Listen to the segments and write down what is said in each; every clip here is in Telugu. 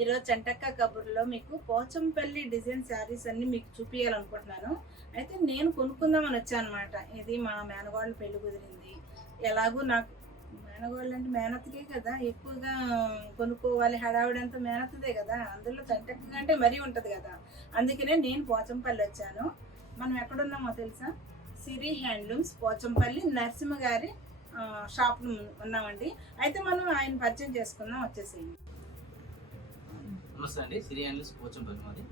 ఈరోజు చంటక్క కబుర్లో మీకు పోచంపల్లి డిజైన్ శారీస్ అన్ని మీకు చూపించాలనుకుంటున్నాను. అయితే నేను కొనుక్కుందామని వచ్చాను అనమాట. ఇది మా మేనగోళ్ళ పెళ్లి కుదిరింది. ఎలాగూ నాకు మేనగోళ్ళు అంటే మేనత్తకే కదా ఎక్కువగా కొనుక్కోవాలి, హడావిడంతా మేనత్తదే కదా, అందులో చంటక్క కంటే మరీ ఉంటుంది కదా. అందుకనే నేను పోచంపల్లి వచ్చాను. మనం ఎక్కడున్నామో తెలుసా? సిరి హ్యాండ్లూమ్స్ పోచంపల్లి నరసింహ గారి షాప్ ఉన్నామండి. అయితే మనం ఆయన పరిచయం చేసుకుందాం, వచ్చేసేయండి. నమస్తే అండి, సిరి హ్యాండ్లూమ్స్ పోచంపల్లి మాది.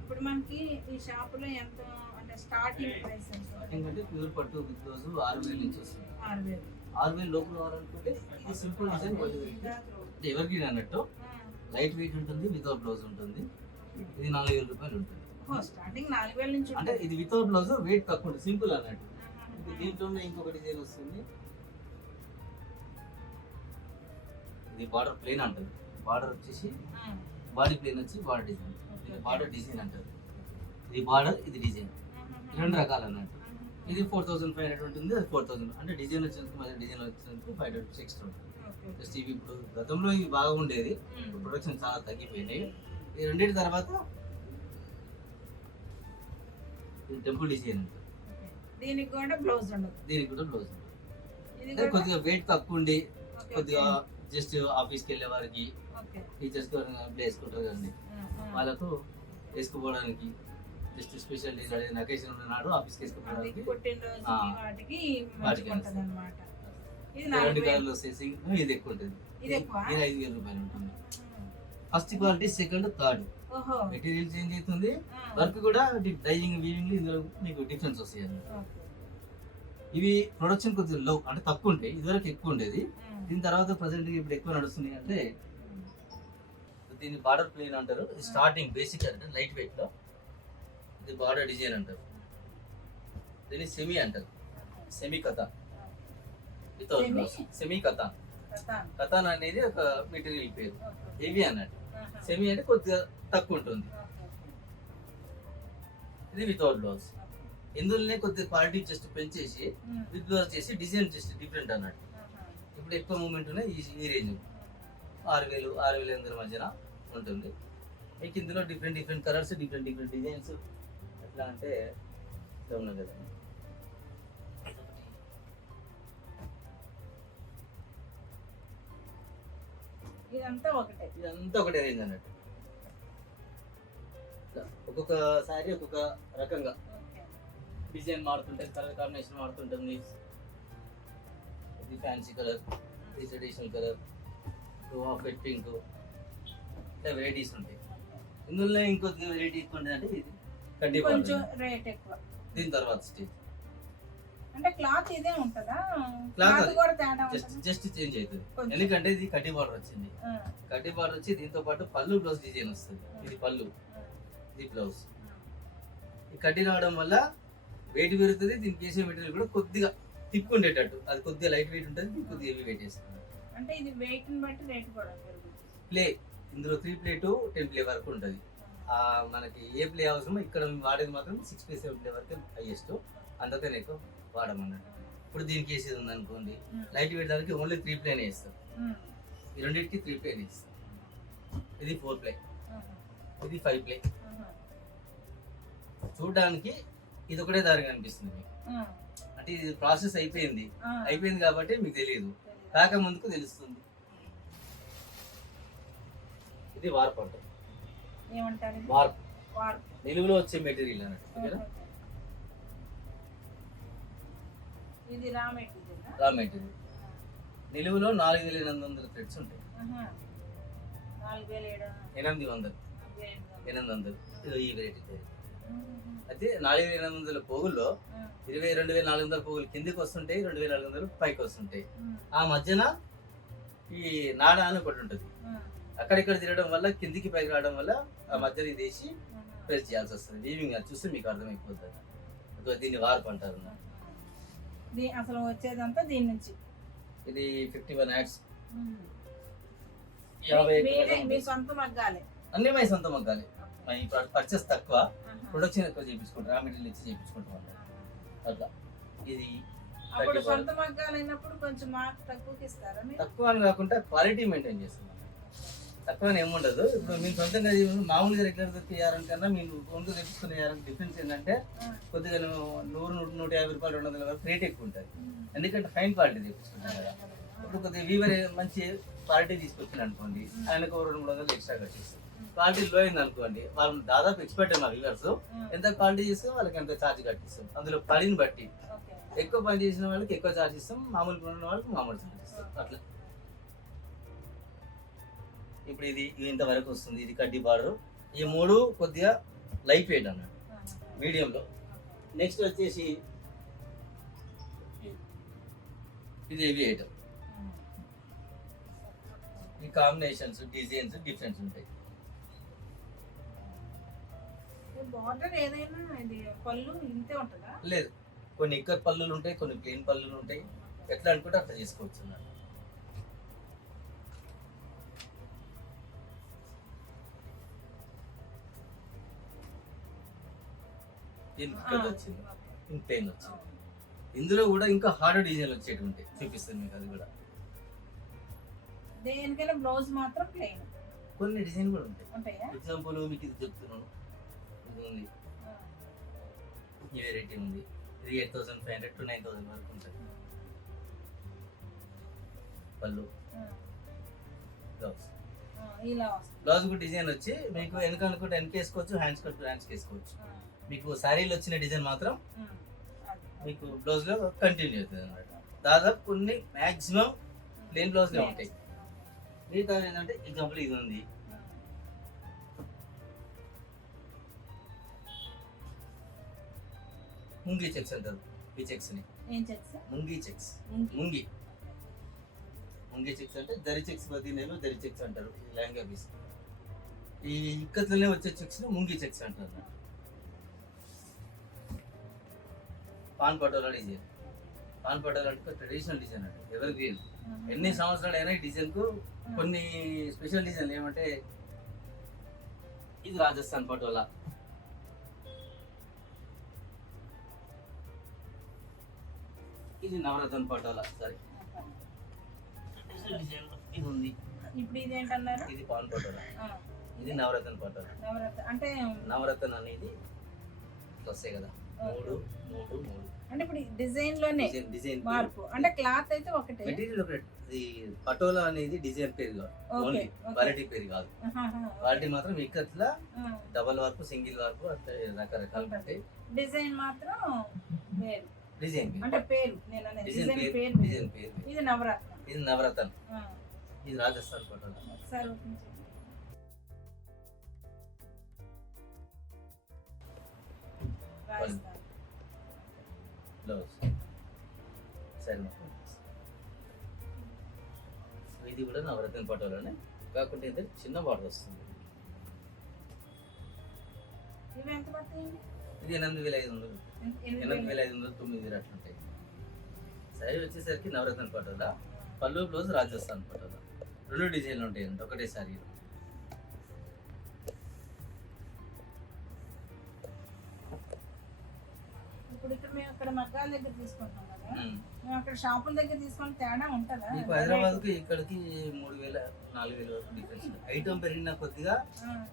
ఇప్పుడు మనకి ఈ షాపులో ఎంత అంటే స్టార్టింగ్ ప్రైస్ స్టార్టింగ్ అంటే ప్యూర్ పట్టు విత్ బ్లౌజ్ 6,000 నుంచి వస్తుంది. 6,000. 6,000 లోపల కావాలనుకుంటే ఇది సింపుల్ డిజైన్ అంటే ఎవర్ గ్రీన్ అన్నట్టు లైట్ వెయిట్ ఉంటుంది, వితౌట్ బ్లౌజ్ ఉంటుంది. ఇది 4,000 రూపాయలు ఉంటుంది. స్టార్టింగ్ 4,000 నుంచి అంటే ఇది వితౌట్ బ్లౌజ్ వెయిట్ తక్కువ ఉంటుంది, సింపుల్ అన్నట్టు. దీంట్లోనే ఇంకొక డిజైన్ వస్తుంది. ఇది బార్డర్ ప్లేన్ అంటారు. బార్డర్ వచ్చేసి బాడీ ప్లేన్ వచ్చి బార్డర్ డిజైన్. ఇది బార్డర్ డిజైన్ అంటారు. ఇది బార్డర్, ఇది డిజైన్, రెండు రకాలు అన్నట్టు. ఇది 4,500 ఉంటుంది, అది 4,000. అంటే డిజైన్ వచ్చినందుకు మళ్ళీ డిజైన్ వచ్చినందుకు 500 రూపీస్ ఎక్స్ట్రా ఉంటుంది. జస్ట్ ఇవి ఇప్పుడు గతంలో ఇవి బాగా ఉండేది, ప్రొడక్షన్ చాలా తగ్గిపోయినాయి. ఈ రెండింటి తర్వాత ఇది టెంపుల్ డిజైన్ అంటారు. దీనికి కూడా బ్లౌజ్ ఉండదు. దీనికి కూడా బ్లౌజ్ ఉంటుంది. కొద్దిగా వెయిట్ తక్కువ ఉండి కొద్దిగా జస్ట్ ఆఫీస్కి వెళ్ళే వారికి, టీచర్స్ వేసుకుంటారు కదండి, వాళ్ళకు వేసుకోవడానికి జస్ట్ స్పెషల్ అకేషన్ ఉన్నాడు ఆఫీస్కి వేసుకోవడానికి. రెండు కలర్లు వచ్చేసి ఇది ఎక్కువ ఉంటుంది. ఇది 5,000 రూపాయలు ఉంటుంది. First quality, second, third. Material change అవుతుంది, వర్క్ కూడా డైయింగ్ వీవింగ్ ఇందులో మీకు డిఫరెన్స్ వస్తాయి. ఇవి ప్రొడక్షన్ కొద్దిగా లో అంటే తక్కువ ఉంటాయి, ఇదివరకు ఎక్కువ ఉండేది. దీని తర్వాత ప్రజెంట్ ఇప్పుడు ఎక్కువ నడుస్తున్నాయి. అంటే దీన్ని బార్డర్ ప్లేన్ అంటారు. స్టార్టింగ్ బేసిక్ అంటే లైట్ వెయిట్ లో ఇది బార్డర్ డిజైన్ అంటారు. దీన్ని సెమీ అంటారు. Semi katan, semi katan. కథాన్ అనేది ఒక మెటీరియల్ పేరు. హెవీ అన్నట్టు. సెమీ అంటే కొద్దిగా తక్కువ ఉంటుంది. ఇది వితౌట్ బ్లౌజ్. ఇందులోనే కొద్దిగా క్వాలిటీ జస్ట్ పెంచేసి విత్ బ్లౌజ్ చేసి డిజైన్ జస్ట్ డిఫరెంట్ అన్నట్టు. ఇప్పుడు ఎక్కువ మూమెంట్ ఉన్నాయి ఈ రేంజ్ 6,000, 6,500 మధ్యన ఉంటుంది. మీకు ఇందులో డిఫరెంట్ కలర్స్, డిఫరెంట్ డిజైన్స్. ఎట్లా అంటే ఇట్లా ఉన్నది కదా, ఇదంతా ఒకటే రేంజ్ అన్నట్టు. ఒక్కొక్క సారీ ఒక్కొక్క రకంగా డిజైన్ మారుతుంటుంది, కలర్ కాంబినేషన్ మారుతుంటుంది. ఇది ఫ్యాన్సీ కలర్, ఇది traditional colour, off white pink, ఇట్లా వెరైటీస్ ఉంటాయి. ఇందులో ఇంకొద్దిగా వెరైటీ ఎక్కువ ఉంటుంది. అంటే ఇది కడ్డీ కొంచెం రేట్ ఎక్కువ. దీని తర్వాత స్టేజ్ అంటే క్లాత్ ఇదే ఉంటుందా? క్లాత్ కూడా తేడా జస్ట్ చేంజ్ అవుతుంది. ఎందుకంటే ఇది కడ్డీ బార్డర్ వచ్చింది. కడ్డీ బార్డర్ వచ్చి దీంతో పాటు పళ్ళు బ్లౌజ్ డిజైన్ వస్తుంది. ఇది పళ్ళు, ఇది బ్లౌజ్. ఈ కడ్డీ రావడం వల్ల వెయిట్ పెరుగుతుంది. దీనికి వేసే మెటీరియల్ కూడా కొద్దిగా థిక్ ఉండేటట్టు, అది కొద్దిగా లైట్ వెయిట్ ఉంటుంది, దీనికి కొద్దిగా హెవీ వెయిట్ వేస్తుంది. అంటే ఇది వెయిట్ ని బట్టి రేట్ కూడా పెరుగుతుంది. ప్లే ఇందులో 3 ప్లే టు 10 ప్లే వరకు ఉంటుంది. మనకి ఏ ప్లే అవసరమో ఇక్కడ వాడేది మాత్రం 6 ప్లే 7 ప్లే వరకు హైయెస్ట్, అందుకని ఎక్కువ వాడమన్నట్టు. ఇప్పుడు దీనికి వేసేది ఉంది అనుకోండి, లైట్ వెయిట్ దానికి ఓన్లీ 3 ప్లేనే వేస్తాం. ఈ రెండింటికి 3 ప్లేనే ఇస్తాం. ఇది 4 ప్లే, ఇది 5 ప్లే. చూడడానికి ఇది ఒకటే దారిగా అనిపిస్తుంది మీకు. అంటే ఇది ప్రాసెస్ అయిపోయింది కాబట్టి మీకు తెలియదు, కాక ముందుకు తెలుస్తుంది. ఇది వార్ప్ అంటారు. ఏమంటారు? వార్ప్, నిలువులో వచ్చే మెటీరియల్ అన్నట్టు. ఇది రా మెటీరియల్. నిలువులో 4,800 థ్రెడ్స్ ఉంటాయి. 800 ఈ వెరైటీ పేరు. అయితే 4,800 పోగుల్లో 22,400 పోగులు కిందికి వస్తుంటాయి, 2,400 పైకి వస్తుంటాయి. ఆ మధ్యన ఈ నాడ అని ఒకటి ఉంటుంది. అక్కడిక్కడ తిరగడం వల్ల కిందికి పైకి రావడం వల్ల ఆ మధ్యలో ఇది వేసి ప్రెస్ చేయాల్సి వస్తుంది. వీవింగ్ అది చూస్తే మీకు అర్థమైపోతుంది. దీన్ని వార్ప్ అంటారు. అసలు వచ్చేదంతా దీని నుంచి. ఇది 51 యాడ్స్, మీ సొంత మగ్గాలి. అన్ని మై సొంత మగ్గాలి. పర్చేస్ తక్కువ, ప్రొడక్షన్ ఎక్కువ చేయించుకుంటాం, రా మెటీరియల్ ఇచ్చి చేయించుకుంటాం అట్లా. ఇది అప్పుడు సొంత మగ్గాలు అయినప్పుడు కొంచెం మార్క్ తక్కువకి ఇస్తారా? తక్కువ అని కాకుండా క్వాలిటీ మెయింటైన్ చేస్తున్నాం. తక్కువనే ఏముండదు. ఇప్పుడు మేము సొంతంగా మామూలుగా రెగ్యులర్ దొరికే యారం కన్నా మేము ఓన్గా తెప్పించుకునే యారం డిఫరెన్స్ ఏంటంటే కొద్దిగా 100, 150 రూపాయలు 200 వరకు రేట్ ఎక్కువ ఉంటుంది. ఎందుకంటే ఫైన్ క్వాలిటీ తెప్పించుకుంటాం కదా. ఇప్పుడు కొద్దిగా వీవర్ మంచి క్వాలిటీ తీసుకొచ్చింది అనుకోండి, ఆయనకు 200-300 ఎక్స్ట్రా కట్టేస్తాం. క్వాలిటీ లో అయింది అనుకోండి, వాళ్ళు దాదాపు ఎక్స్పర్ట్ మా వీవర్స్, ఎంత క్వాలిటీ చేస్తే వాళ్ళకి ఎంత ఛార్జ్ కట్టిస్తాం. అందులో పనిని బట్టి ఎక్కువ పని చేసిన వాళ్ళకి ఎక్కువ ఛార్జ్ ఇస్తాం, మామూలు పని ఉన్న వాళ్ళకి మామూలు ఛార్జ్ ఇస్తాం అట్లా. ఇప్పుడు ఇది ఇంతవరకు వస్తుంది. ఇది కడ్డీ బార్డర్. ఈ 3 కొద్దిగా లైట్ వెయిట్ అన్నమాట, మీడియంలో. నెక్స్ట్ వచ్చేసి ఇది హెవీ ఐటమ్. ఈ కాంబినేషన్స్ డిజైన్స్ డిఫరెన్స్ ఉంటాయి. బార్డర్ ఏదైనా ఇది పళ్ళు ఇంతే ఉంటుందా? లేదు, కొన్ని ఇక్కత్ పళ్ళులు ఉంటాయి, కొన్ని ప్లెయిన్ పళ్ళులు ఉంటాయి. ఎట్లా అనుకుంటే అట్లా చేసుకోవచ్చు అన్నమాట. వచ్చింది ప్లెయిన్ వచ్చింది. ఇందులో కూడా ఇంకా హార్డ్ డిజైన్ వచ్చేటి ఉంటాయి, చూపిస్తాను మీకు. అది కూడా దేనికైనా బ్లౌజ్ మాత్రం ప్లెయిన్, కొన్ని డిజైన్ కూడా ఉంటాయి. ఉంటాయా? ఎగ్జాంపుల్ మీకు ఇది చెప్తున్నాను. ఇది ఉంది, ఈ వెరైటీ ఉంది. ఇది 8500 to 9000 వరకు ఉంటుంది. పళ్ళు బ్లౌజ్. ఇలా బ్లౌజ్ కూడా డిజైన్ వచ్చి మీకు వెనక అనుకుంటే వెనక వేసుకోవచ్చు, హ్యాండ్స్ కట్ హ్యాండ్స్కి వేసుకోవచ్చు. మీకు శారీలో వచ్చిన డిజైన్ మాత్రం మీకు బ్లౌజ్ లో కంటిన్యూ అవుతుంది అన్నమాట. దాదాపు కొన్ని మాక్సిమం ప్లెయిన్ బ్లౌజ్ లో ఉంటాయి. మిగతా ఏంటంటే ఎగ్జాంపుల్ ఇది ఉంది, ముంగి చెక్స్ అంటారు. ఈ చెక్స్ ని ముంగి చెక్స్, ముంగి చెక్స్ అంటే దరి చెక్స్ బదినేమో దరి చెక్స్ అంటారు. లెహంగా పీస్ ఈ ఇక్కత్లోనే వచ్చే చెక్స్ ని ముంగి చెక్స్ అంటారు. Pan patola design. Pan patola అంటే ట్రెడిషనల్ డిజైన్ అంటే ఎవర్ గ్రీన్. ఎన్ని సంవత్సరాలు అయినా ఈ డిజైన్ కు కొన్ని స్పెషల్ డిజైన్లు ఏమంటే ఇది రాజస్థాన్ పటోలా, ఇది నవరత్న పటోలా. సారీ, డిజైన్ ఇది ఉంది. ఇప్పుడు ఇది ఏంటన్నారు? ఇది పాన్ పటోలా, ఇది నవరత్న పటోలా. అంటే నవరత్న అనేది వస్తాయి కదా, 3 అంటే ఇప్పుడు డిజైన్ లోనే డిజైన్ మార్పు. అంటే క్లాత్ అయితే ఒకటే, మెటీరియల్ ఒకటే. ఈ పటోలా అనేది డిజైన్ పేరు కాదు, ఓన్లీ క్వాలిటీ పేరు కాదు. క్వాలిటీ మాత్రం ఇక్కత్లా డబల్ వర్క్, సింగిల్ వర్క్ రకరకాలు ఉంటాయి. డిజైన్ మాత్రం వేరు. డిజైన్ అంటే పేరు, నేను డిజైన్ పేరు. ఇది నవరత్న, ఇది నవరత్న, ఇది రాజస్థాన్ పటోలా. ఒకసారి ఓపెన్ చేయండి. రాజస్థాన్ బ్లౌజ్. సరే, ఇది కూడా నవరత్న పటోలానే, కాకుండా ఇది చిన్న బార్డర్ వస్తుంది. ఇవి ఎంత పడతాయండి? ఇది 8500, 9,500 అట్లుంటాయి. సరే, వచ్చేసరికి నవరత్న పటోలా. పళ్ళు బ్లౌజ్ రాజస్థాన్ పటోలా. 2 డిజైన్లు ఉంటాయి అండి ఒకటే సారీ. ఇప్పుడు ఇక్కడ మేము అక్కడ మగ్గాల దగ్గర తీసుకుంటాం కదా, మేము అక్కడ షాపుల దగ్గర తీసుకుని తేడా ఉంటుందా? మీకు హైదరాబాద్ కి ఇక్కడికి 3000, 4000 వరకు డిఫరెన్స్. ఐటమ్ పెరిగిన కొద్దిగా,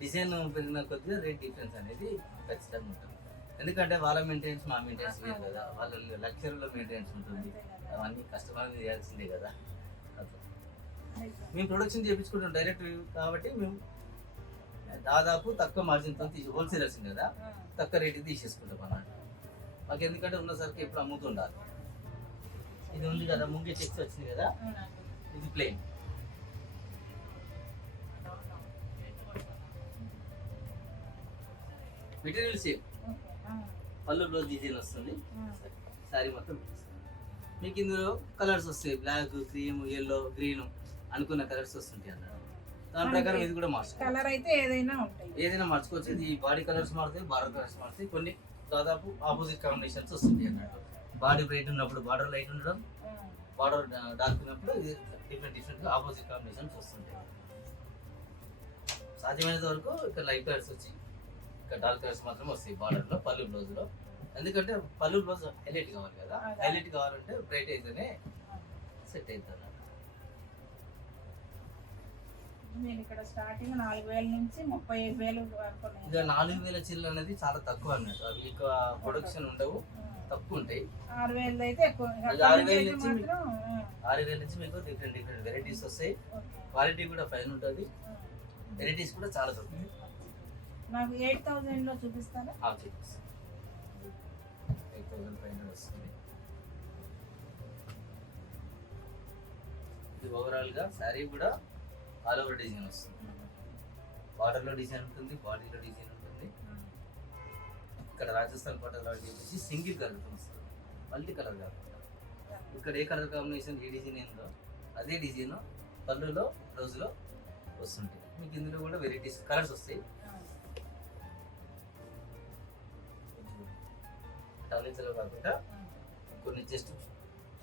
డిజైన్ పెరిగిన కొద్దిగా రేట్ డిఫరెన్స్ అనేది ఖచ్చితంగా ఉంటుంది. ఎందుకంటే వాళ్ళ మెయింటెనెన్స్ మా మెయింటెనెన్స్ లేదు కదా, వాళ్ళ లగ్జరీలో మెయింటెనెన్స్ ఉంటుంది. అవన్నీ కస్టమర్ చేయాల్సిందే కదా. అట్లా మేము ప్రొడక్షన్ చేయించుకుంటాం డైరెక్ట్ కాబట్టి మేము దాదాపు తక్కువ మార్జిన్తో హోల్సేలర్స్ కదా, తక్కువ రేటుకి తీసేసుకుంటాం అన్నమాట. మాకు ఎందుకంటే ఉన్న సరికి ఎప్పుడు అమ్ముతుండాలి. ఇది ఉంది కదా, ముంగే చెక్స్ వచ్చింది కదా, ఇది ప్లెయిన్. మెటీరియల్ సేమ్, పళ్ళు బ్లౌజ్ డిజైన్ వస్తుంది. సారీ మొత్తం మీకు ఇందులో కలర్స్ వస్తాయి, బ్లాక్, క్రీమ్, ఎల్లో, గ్రీన్ అనుకున్న కలర్స్ వస్తుంటాయి అన్నమాట. దాని ప్రకారం ఇది కూడా మార్చుకోవచ్చు. కలర్ అయితే ఏదైనా మార్చుకోవచ్చు. ఇది బాడీ కలర్స్ మారుతాయి, బార్డర్ కలర్స్ మారుతాయి. కొన్ని దాదాపు ఆపోజిట్ కాంబినేషన్స్ వస్తుంది అన్నట్టు. బాడీ బ్రైట్ ఉన్నప్పుడు బార్డర్ లైట్ ఉండడం, బార్డర్ డార్క్ ఉన్నప్పుడు ఇది డిఫరెంట్ ఆపోజిట్ కాంబినేషన్స్ వస్తుంటాయి. సాధ్యమైనంత వరకు ఇక్కడ లైట్ కలర్స్ వచ్చి ఇక్కడ డార్క్ కలర్స్ మాత్రం వస్తాయి బార్డర్లో, పళ్ళు బ్లౌజ్లో. ఎందుకంటే పళ్ళు బ్లౌజ్ హైలైట్ కావాలి కదా, హైలైట్ కావాలంటే బ్రైట్ అయితేనే సెట్ అవుతుంది. మీరు ఇక్కడ స్టార్టింగ్ 4,000 నుంచి 35,000 వరకు ఉన్నాయి. ఇక 4,000 చీరలు అనేది చాలా తక్కువ అన్నట్టు. అవి ఎక్కువ ప్రొడక్షన్ ఉండవు, తక్కువ ఉంటాయి. 6,000 అయితే ఎక్కువ. ఇక అది అక్కడ 6,000 నుంచి నుంచి మాత్రం 6,000 నుంచి మీకు డిఫరెంట్ డిఫరెంట్ వెరైటీస్ వస్తాయి. క్వాలిటీ కూడా ఫైన్ ఉంటుంది, వెరైటీస్ కూడా చాలా దొరుకుతాయి. నాకు 8,000 లో చూపిస్తారా? చూపిస్తాను. 8,500 వస్తుంది. ఇది ఓవరాల్ గా శారీ కూడా ఆల్ ఓవర్ డిజైన్ వస్తుంది. బార్డర్ లో డిజైన్ ఉంటుంది, బాడీలో డిజైన్ ఉంటుంది. ఇక్కడ రాజస్థాన్ పటోలా వచ్చేసి సింగిల్ కలర్ వస్తుంది, మల్టీ కలర్ కాకుండా. ఇక్కడ ఏ కలర్ కాంబినేషన్ ఏ డిజైన్ ఏందో అదే డిజైన్ పళ్ళులో బ్లౌజ్లో వస్తుంటాయి. మీకు ఇందులో కూడా వెరైటీస్ కలర్స్ వస్తాయి. అన్నిటిలో కాకుండా కొన్ని జస్ట్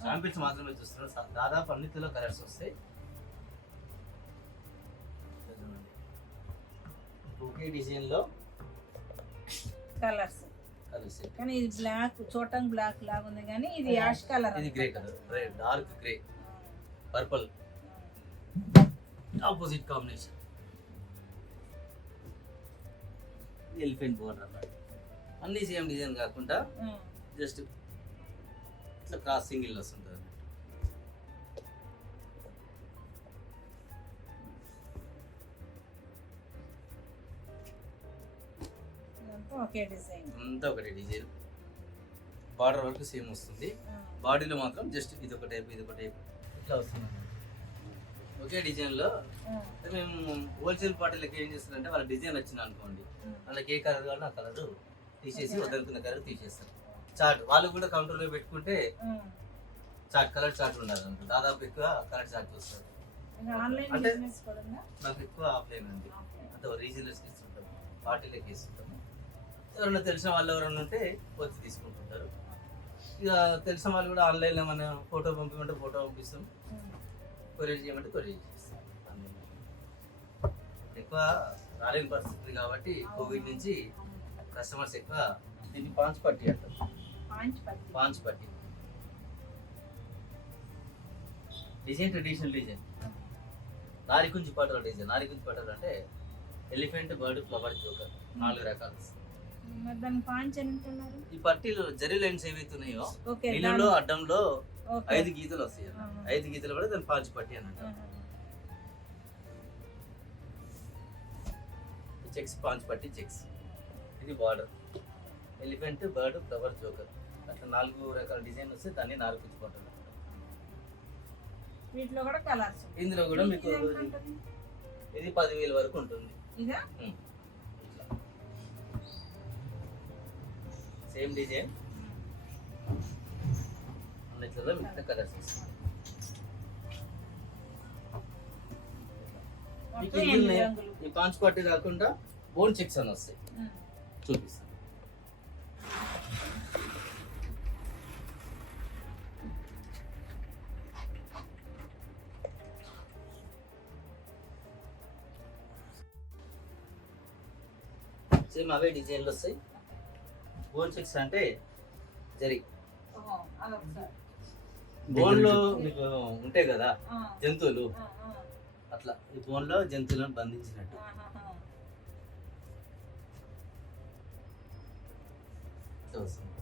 శాంపిల్స్ మాత్రమే చూస్తున్నాం. దాదాపు అన్నిటిలో కలర్స్ వస్తాయి. ఒకే డిజైన్ లో కలర్స్ కానీ ఇది బ్లాక్, చూడటానికి బ్లాక్ లాగా ఉంది కానీ ఇది యాష్ కలర్. ఇది grey colour, dark grey, purple opposite combination. Elephant border అన్నమాట. అన్ని సేమ్ డిజైన్ కాకుండా జస్ట్ ఇట్లా క్రాస్ సింగిల్ వస్తుంటుంది. ఒకే డిజైన్, అంతా ఒకటే డిజైన్. బార్డర్ వరకు సేమ్ వస్తుంది. బాడీలో మాత్రం జస్ట్ ఇది ఒక టైప్ ఇది ఒక టైప్ ఇట్లా వస్తుంది. ఒకే డిజైన్ లో మేము హోల్సేల్ పార్టీలకి ఏం చేస్తారంటే వాళ్ళ డిజైన్ వచ్చింది అనుకోండి, వాళ్ళకి ఏ కలర్ కావాలో ఆ కలర్ తీసేసి వద్దనుకున్న కలర్ తీసేస్తారు. చార్ట్ వాళ్ళు కూడా కౌంటర్ లో పెట్టుకుంటే చార్ట్ కలర్ చార్ట్ ఉండాలి అనుకో, దాదాపు ఎక్కువ కలర్ చార్ట్ వస్తారు. అంటే నాకు ఎక్కువ ఆఫ్లైన్ అండి, అంటే రీజనల్స్కి ఇస్తుంటాం, పార్టీలకి ఇస్తుంటాము. ఎవరైనా తెలిసిన వాళ్ళు ఎవరైనా ఉంటే వచ్చి తీసుకుంటుంటారు. ఇక తెలిసిన వాళ్ళు కూడా ఆన్లైన్లో మన ఫోటో పంపించమంటే ఫోటో పంపిస్తాం, కొరియర్ చేయమంటే కొరియర్ చేస్తాం. ఎక్కువ రాలేని పరిస్థితి కాబట్టి కోవిడ్ నుంచి కస్టమర్స్ ఎక్కువ దీన్ని పాంచ్ పట్టి అంటారు. పాంచ్ పట్టి డిజైన్ ట్రెడిషనల్ డిజైన్. నారికుంచి పటోలా డిజైన్. నారికుంచి పటోలా అంటే ఎలిఫెంట్, బర్డ్, ఫ్లవర్, జోకర్ 4 రకాలు. ఈ పట్టీలు జరీ లైన్స్ ఏవైతే ఉన్నాయో నిలువులో అడ్డంలో 5 గీతలు వస్తాయి. 5 గీతలు కూడా దాన్ని పాంచ్ పట్టి అని అంటారు. చెక్స్, పాంచ్ పట్టి చెక్స్. ఇది border. Elephant, bird, flower, joker అట్లా 4 రకాల డిజైన్ వస్తే దాన్ని నాలుగు పట్టాలి. వీటిలో కూడా కలర్స్. ఇందులో కూడా మీకు ఇది 10,000 వరకు ఉంటుంది. సేమ్ డిజైన్ అన్నిట్లో మిగతా కలర్స్ వస్తాయి. ఈ పాంచ్ పట్టి కాకుండా బోన్ చెక్స్ అని వస్తాయి, చూపిస్తాను. సేమ్ అవే డిజైన్లు వస్తాయి. బోన్ చెక్స్ అంటే జరి బోన్ లో మీకు ఉంటాయి కదా జంతువులు, అట్లా ఈ బోన్ లో జంతువులను బంధించినట్టు.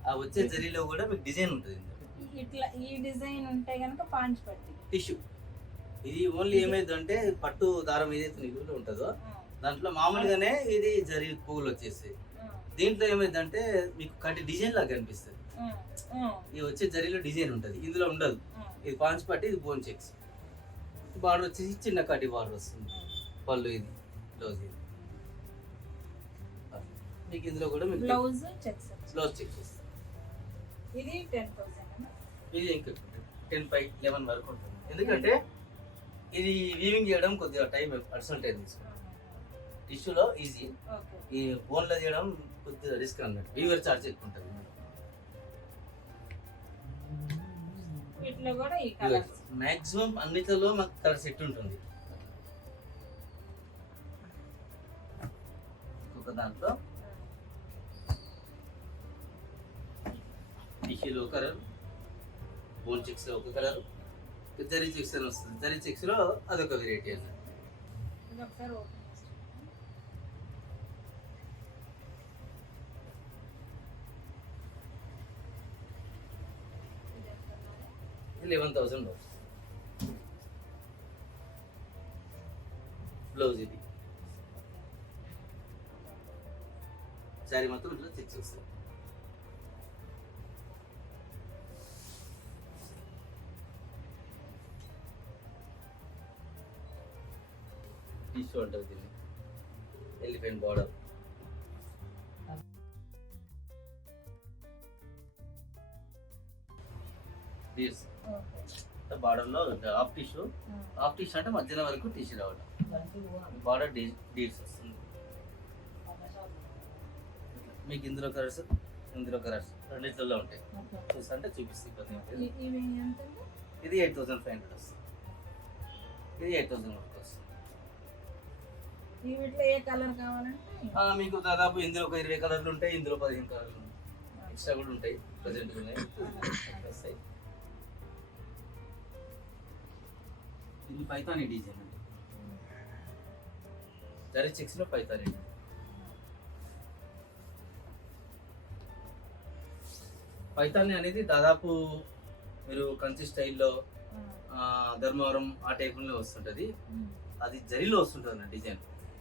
ఆ వచ్చే జరీలో కూడా మీకు డిజైన్ ఉంటుంది. ఇట్లా ఈ డిజైన్ ఉంటే గనుక పాంచ్ పట్టి టిష్యూ. ఇది ఓన్లీ ఏమైందంటే పట్టు దారం ఏదైతే నిలువులో ఉంటుందో దాంట్లో మామూలుగానే ఇది జరీ పువ్వులు వచ్చేస్తాయి. దీంట్లో ఏమైందంటే మీకు కట్టి డిజైన్ లాగా కనిపిస్తుంది. ఇది వచ్చే జరీలో డిజైన్ ఉంటుంది, ఇందులో ఉండదు. ఇది పాంచ్ పట్టి, ఇది బోన్ చెక్స్. బార్డర్ వచ్చేసి చిన్న కట్టి బార్డర్ వస్తుంది. పళ్ళు ఇది, బ్లౌజ్ ఇది. మీకు ఇందులో కూడా మీకు బ్లౌజ్ చెక్స్ వస్తుంది. ఇది 10,000. ఇది ఇంకా 10,500-11 వరకు ఉంటుంది. ఎందుకంటే ఇది వీవింగ్ చేయడం కొద్దిగా టైం అడిషనల్ టైం తీసుకుంటుంది. టిష్యూలో ఈజీ, ఈ బోన్లో చేయడం కొద్దిగా రిస్క్ అన్నట్టు. వీవర్ చార్జ్ ఎక్కువ ఉంటుంది. మాక్సిమం అన్నిటిలో మాకు కలర్ సెట్ ఉంటుంది. ఇంకొక దాంట్లో టిష్యూలో ఒక కలర్, బోన్ చెక్స్లో ఒక కలర్, జరీ చెక్స్ అని వస్తుంది. జరీ చెక్స్లో అదొక వెరైటీ అన్నమాట. ఇది ఒకసారి ఓపెన్ చేస్తాను. ఇది ఎంత అన్నారు? 11,000 బ్లౌజ్ ఇది. శారీ మొత్తం ఇట్లా చెక్స్ వస్తాయి. టిష్యూ అంటారు దీన్ని, ఎలిఫెంట్ బార్డర్. Beads okay. బార్డర్లో హాఫ్ టిష్యూ. హాఫ్ టిష్యూ అంటే మధ్యలో వరకు టిష్యూ రావడం. బార్డర్ డీడ్స్ వస్తుంది. మీకు ఇందులో కలర్స్, ఇందులో కలర్స్ రెండిట్లలో ఉంటాయి. చూసంటే చూపిస్తే ఇబ్బంది ఏం లేదు. ఇవి ఎంత? ఇది 8,500 వస్తుంది. ఇది 8,000 వరకు వస్తుంది. ఈ వీటిలో ఏ కలర్ కావాలంటే మీకు దాదాపు ఇందులో ఒక 20 కలర్లు ఉంటాయి, ఇందులో 15 కలర్లు ఉంటాయి, ఎక్స్ట్రా కూడా ఉంటాయి. ప్రజెంట్ ఉన్నాయి వస్తాయి. ఇది పైతాని డిజైన్ అండి, జరీ చెక్స్ లో పైతాని. పైతాని అనేది దాదాపు మీరు కంచి స్టైల్లో ధర్మవరం ఆ టైపులో వస్తుంటది. అది జరీలో వస్తుంటది అన్న డిజైన్.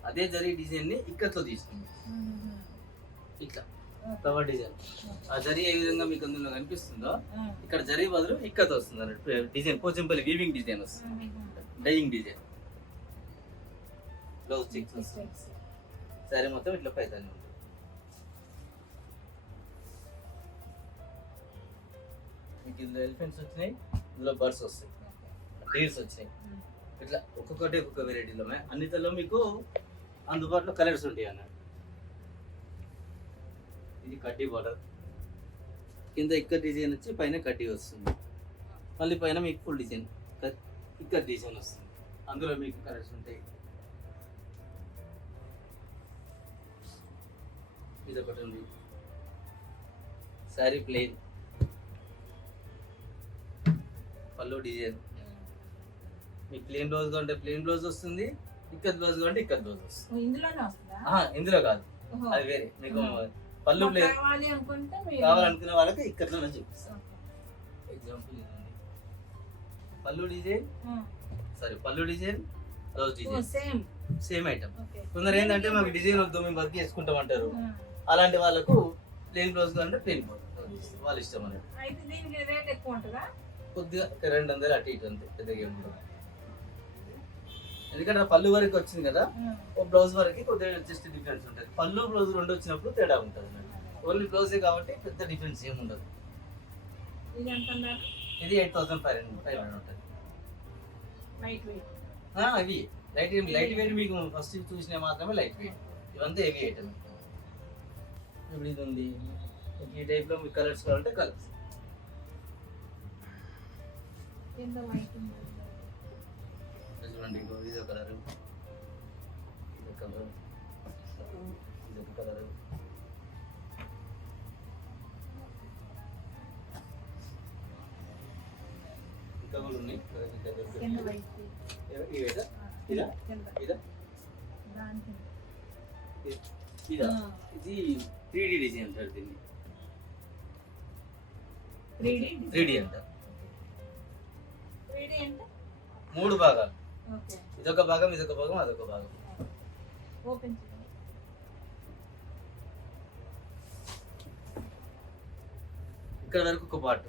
అదే జరీ డిజైన్ ని ఇక్కత్లో తీసుకుంది ఇట్లా ఫ్లవర్ డిజైన్. ఆ జరీ ఏ విధంగా మీకు అందులో కనిపిస్తుందో ఇక్కడ జరీ బదులు ఇక్కత్ వస్తుంది అన్నట్టు డిజైన్. పోచంపల్లి వీవింగ్ డిజైన్ వస్తుంది, డైయింగ్ డిజైన్. బ్లౌజ్ చెక్స్ వస్తుంది. సరే మొత్తం ఇట్లా పైతాని ఉంటుంది. మీకు ఇందులో ఎలిఫెంట్స్ వచ్చినాయి, ఇందులో బర్డ్స్ వస్తాయి, డీర్స్ వచ్చినాయి. ఇట్లా ఒక్కొక్కటి ఒక్కొక్క వెరైటీలో ఉన్నాయి. అన్నిటిలో మీకు అందుబాటులో కలర్స్ ఉంటాయి అన్నట్టు. ఇది కడ్డీ బార్డర్, కింద ఇక్కడ డిజైన్ వచ్చి పైన కడ్డీ వస్తుంది. మళ్ళీ పైన మీకు ఫుల్ డిజైన్ ఇక్కడ డిజైన్ వస్తుంది. అందులో మీకు కలర్స్ ఉంటాయి. ఇది ఒకటి ఉంది. శారీ ప్లెయిన్, పళ్ళు డిజైన్. మీకు ప్లెయిన్ బ్లౌజ్ కావాలంటే ప్లెయిన్ బ్లౌజ్ వస్తుంది, ఇక్కత్ బ్లౌజ్ కావాలంటే ఇక్కత్ బ్లౌజ్ వస్తుంది. ఇందులోనే వస్తుందా? ఇందులో కాదు, అది వేరే. మీకు పళ్ళు ప్లెయిన్ కావాలనుకునే వాళ్ళకి ఇక్కత్లోనే చూపిస్తాను. ఎగ్జాంపుల్ ఇది ఉంది. పళ్ళు డిజైన్, సారీ పళ్ళు design, blouse design same item. కొందరు ఏంటంటే మాకు డిజైన్ వద్దు, మేము వర్క్ చేసుకుంటాం అంటారు. అలాంటి వాళ్ళకు ప్లెయిన్ బ్లౌజ్ కావాలంటే ప్లెయిన్ బ్లౌజ్ వాళ్ళ ఇష్టం అన్నట్టు. అయితే దీనికి రేట్ ఎక్కువ ఉంటుందా? కొద్దిగా 200 అటు ఇటు అంతే, పెద్దగా ఏమి ఉండదు. ఎందుకంటే పళ్ళు వరకు వచ్చింది కదా, ఓ బ్లౌజ్ వరకు కొద్దిగా జస్ట్ డిఫరెన్స్ ఉంటుంది. పళ్ళు బ్లౌజ్ రెండు వచ్చినప్పుడు తేడా ఉంటుంది. ఓన్లీ బ్లౌజే కాబట్టి పెద్ద డిఫరెన్స్ ఏమి ఉండదు. ఇది ఎంత అన్నారు? ఇది 8,500 ఉంటుంది. Light weight. ఇవి లైట్ వెయిట్ మీకు ఫస్ట్ చూసినా మాత్రమే లైట్ వెయిట్. ఇవంతా హెవీ ఐటమ్. ఇప్పుడు ఇది ఉంది, ఈ టైప్లో మీకు కలర్స్ కావాలంటే కలర్స్. ఎంత వైట్ ఉంది? చూడండి, ఇదో కలర్, ఇదో కలర్, ఇదొక కలర్. ఇంకా కూడా ఉన్నాయి. ఎంత వైట్? ఇదా ఇదా ఇదా దానికి ఇదా ఇది 3D డిజైన్ అంటారు దీన్ని. 3D అంటారు. 3D అంటే 3 భాగాలు. ఓకే. ఇదొక భాగం, ఇదొక భాగం, అదొక భాగం. ఓపెన్ చేయండి. ఇక్కడ వరకు ఒక పార్ట్,